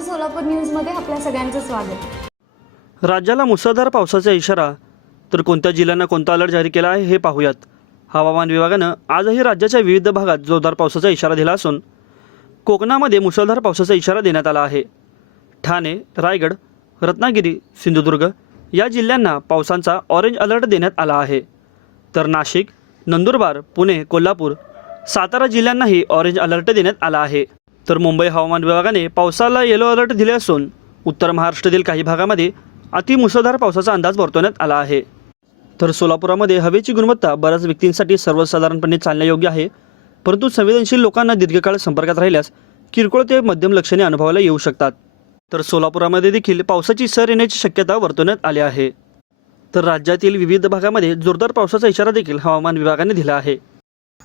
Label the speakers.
Speaker 1: सोलापूर न्यूजमध्ये आपल्या सगळ्यांचं स्वागत.
Speaker 2: राज्याला मुसळधार पावसाचा इशारा. तर कोणत्या जिल्ह्यांना कोणता अलर्ट जारी केला आहे हे पाहूयात. हवामान विभागानं आजही राज्याच्या विविध भागात जोरदार पावसाचा इशारा दिला असून कोकणामध्ये मुसळधार पावसाचा इशारा देण्यात आला आहे. ठाणे रायगड रत्नागिरी सिंधुदुर्ग या जिल्ह्यांना पावसांचा ऑरेंज अलर्ट देण्यात आला आहे. तर नाशिक नंदुरबार पुणे कोल्हापूर सातारा जिल्ह्यांनाही ऑरेंज अलर्ट देण्यात आला आहे. तर मुंबई हवामान विभागाने पावसाला येलो अलर्ट दिले असून उत्तर महाराष्ट्रातील काही भागामध्ये अतिमुसळधार पावसाचा अंदाज वर्तवण्यात आला आहे. तर सोलापुरामध्ये हवेची गुणवत्ता बऱ्याच व्यक्तींसाठी सर्वसाधारणपणे चालण्यायोग्य आहे. परंतु संवेदनशील लोकांना दीर्घकाळ संपर्कात राहिल्यास किरकोळ ते मध्यम लक्षणे अनुभवायला येऊ शकतात. तर सोलापुरामध्ये देखील पावसाची सर येण्याची शक्यता वर्तवण्यात आली आहे. तर राज्यातील विविध भागामध्ये जोरदार पावसाचा इशारा देखील हवामान विभागाने दिला आहे.